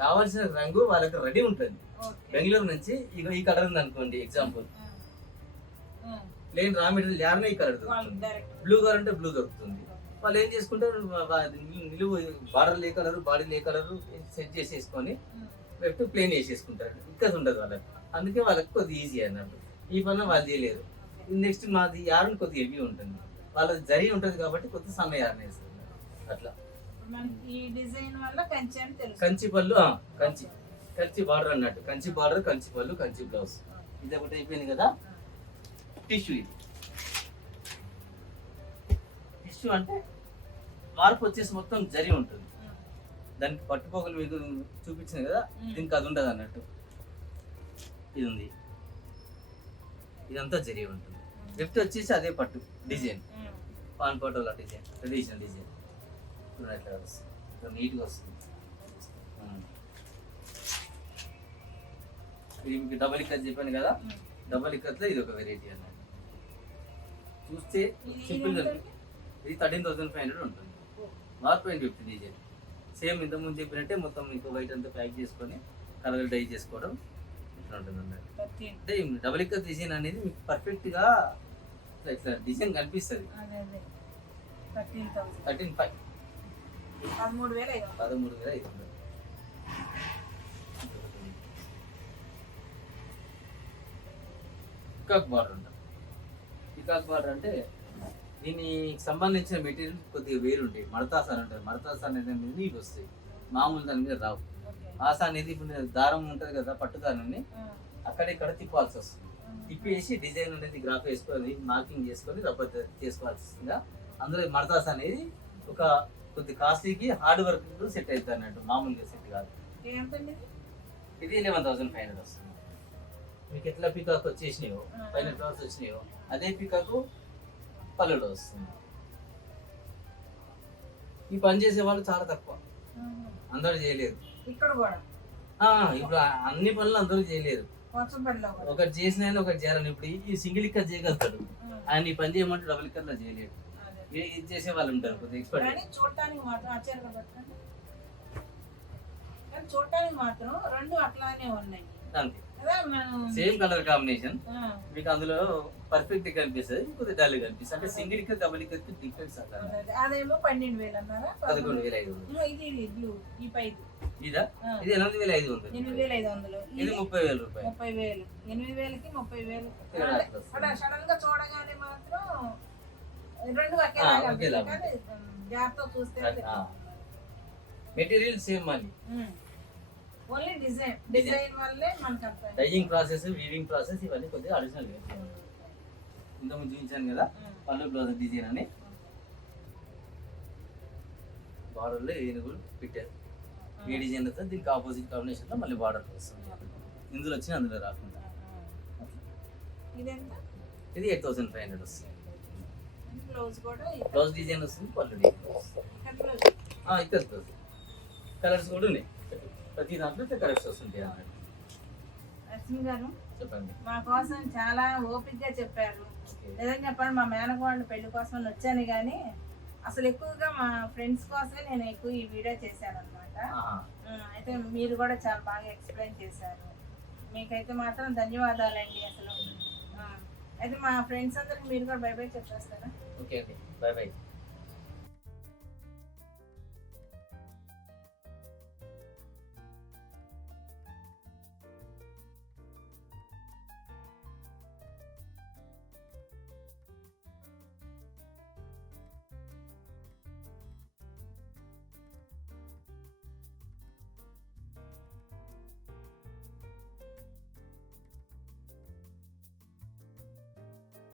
కావాల్సిన రంగు వాళ్ళకి రెడీ ఉంటుంది. బెంగళూరు నుంచి ఈ కలర్ ఉంది అనుకోండి, ఎగ్జాంపుల్ ప్లెయిన్ రా మెటీరియల్ యారనే ఈ కలర్ దొరుకుతుంది, బ్లూ కలర్ అంటే బ్లూ దొరుకుతుంది. వాళ్ళు ఏం చేసుకుంటారు, నిలువు బార్డర్ ఏ కలర్ బాడీ ఏ కలర్ సెట్ చేసేసుకొని వెబ్ ప్లెయిన్ వేసేసుకుంటారు. ఇక్కడ ఉండదు వాళ్ళకి, అందుకే వాళ్ళకి కొద్దిగా ఈజీ అన్నట్టు. ఈ పని వాళ్ళు చేయలేరు. నెక్స్ట్ మాది యారన్ కొద్దిగా హెవీ ఉంటుంది, వాళ్ళది జరీ ఉంటుంది కాబట్టి కొద్దిగా సన్న యారన్ వేస్తుంది అట్లా. కంచి పళ్ళు, కంచి బార్డర్ అన్నట్టు, కంచి బార్డర్, కంచి పళ్ళు, కంచి బ్లౌజ్. ఇది ఒకటి అయిపోయింది కదా. టిష్యూ, ఇది టిష్యూ అంటే మార్పు వచ్చేసి మొత్తం జరి ఉంటుంది. దానికి పట్టుపోగలు మీకు చూపించింది కదా, దీనికి అది ఉండదు అన్నట్టు. ఇది ఉంది, ఇదంతా జరి ఉంటుంది. లెఫ్ట్ వచ్చేసి అదే పట్టు design, pan patola design, traditional design. ఇట్లా వస్తుంది, నీట్గా వస్తుంది. ఇది మీకు డబల్ ఇక్కత్ చెప్పాను కదా, డబల్ ఇక్కత్లో ఇది ఒక వెరైటీ అన్నట్టు. చూస్తే ఇది సింపుల్ గా ఎంత? ఇది 13,500 ఉంటుంది. మార్క్ 2050 డిజైన్ సేమ్ ఇంత ముందు చెప్పినట్టే మొత్తం మీకు వైట్ అంతా ప్యాక్ చేసుకొని కలర్ డై చేసుకోవడం ఇట్లా ఉంటుంది అన్నమాట. 13. అంటే డబుల్ ఇక్కత్ డిజైన్ అనేది మీకు పర్ఫెక్ట్ గా ఇట్లా డిజైన్ కనిపిస్తుంది. అదే అదే 13,000. 13,500 13,500. 13,500. పికాక్ బార్డర్ ఉంటుంది. పికాక్ బార్డర్ అంటే దీనికి సంబంధించిన మెటీరియల్ కొద్దిగా వేరు ఉంటాయి. మడతాసాన్ ఉంటుంది. మడతాసాన్ అనేది ఇవి వస్తాయి, మామూలు దాని మీద రావు. ఓకే. ఆసా అనేది ఇప్పుడు దారం ఉంటుంది కదా, పట్టు దారాన్ని అక్కడ ఇక్కడ తిప్పాల్సి వస్తుంది. తిప్పేసి డిజైన్ అనేది గ్రాఫ్ వేసుకొని మార్కింగ్ చేసుకొని రబ్బర్ చేసుకోవాల్సి వస్తుంది. అందులో మడతాస్ అనేది ఒక కొద్ది కాస్ట్లీకి హార్డ్ వర్క్ సెట్ అవుతుంది అన్నట్టు, మామూలుగా సెట్ కాదు. ఏంటండి ఇది? ఇది 11,500 వస్తుంది. మీకు ఎట్లా పికాక్ వచ్చేసినాయో పైన ఫ్లవర్స్ వచ్చినాయో అదే పికాకు పళ్ళులో వస్తుంది. ఈ పని చేసే వాళ్ళు చాలా తక్కువ, అందరూ చేయలేరు. ఇక్కడ కూడా ఇప్పుడు అన్ని పనులు అందరూ చేయలేరు. పోచంపల్లిలో కూడా. ఒకటి చేసిన ఆయన ఒకటి చేయాలని. ఇప్పుడు ఈ సింగిల్ ఇక్కర్ చేయగలుగుతాడు, ఆయన ఈ పని చేయమంటే డబుల్ ఇక్కర్లో చేయలేడు. అదే. ఇది చేసే వాళ్ళు ఉంటారు కొద్దిగా ఎక్స్పర్ట్. కానీ చూడటానికి మాత్రం ఆశ్చర్యంగా పట్టండి. కానీ చూడటానికి మాత్రం రెండు అట్లానే ఉన్నాయి అంతే, కదా. మనం సేమ్ కలర్ కాంబినేషన్ ఆ, మీకు అందులో పర్ఫెక్ట్ కనిపిస్తుంది, కొద్దిగా డల్ కనిపిస్తుంది. అంటే సింగిల్ ఇక్కర్ డబుల్ ఇక్కర్ డిఫరెన్స్ అట్లా. అదే. అదేమో 12,000 అన్నారా? 11,500. ఇది బ్లూ ఈ పైది ఇదా? ఇది 8,500. 8,500. ఇది 30,000 రూపాయలు. 30,000. 8,000కి 30,000. తేడా అట్లా వస్తుంది. అలా సడన్ గా చూడగానే మాత్రం రెండు ఒకేలా ఒకేలాగా కానీ జాగ్రత్త చూస్తే మెటీరియల్ సేమ్ మళ్ళీ ఓన్లీ డిజైన్ వల్లే మనకు అర్థం. డైయింగ్ ప్రాసెస్, వీవింగ్ ప్రాసెస్ ఇవన్నీ కొద్దిగా అడిషనల్. ఇంతకుముందు చూపించాను కదా పళ్ళు బ్లౌజ్ డిజైన్ అని. బార్డర్లో ఏనుగులు పెట్టారు. ఈ డిజైన్ వస్తే దీనికి ఆపోజిట్ కాంబినేషన్ లో మళ్ళీ బార్డర్ వస్తుంది. ఇందులో వచ్చి అందులో రాకుండా. ఇదెంత? ఇది 8,500 వస్తుంది. బ్లౌజ్ కూడా బ్లౌజ్ డిజైన్ వస్తుంది, పళ్ళు డిజైన్ వస్తుంది. ఇక్కడ కలర్స్ కూడా ఉన్నాయి. ప్రతి దాంట్లో కలర్స్ వస్తుంటాయి అన్నట్టు. లక్ష్మి గారు చెప్పండి. మా కోసం చాలా ఓపికగా చెప్పారు. లేదని చెప్పండి, మా మేనకోడలు పెళ్లి కోసం వచ్చాను కానీ అసలు ఎక్కువగా మా ఫ్రెండ్స్ కోసమే నేను ఎక్కువ ఈ వీడియో చేశాను అనమాట. అయితే మీరు కూడా చాలా బాగా ఎక్స్ప్లెయిన్ చేశారు. మీకైతే మాత్రం ధన్యవాదాలండి అసలు. అయితే మా ఫ్రెండ్స్ అందరికి మీరు కూడా బై బై చెప్పేస్తారా? ఓకే అండి, బాయ్ బాయ్.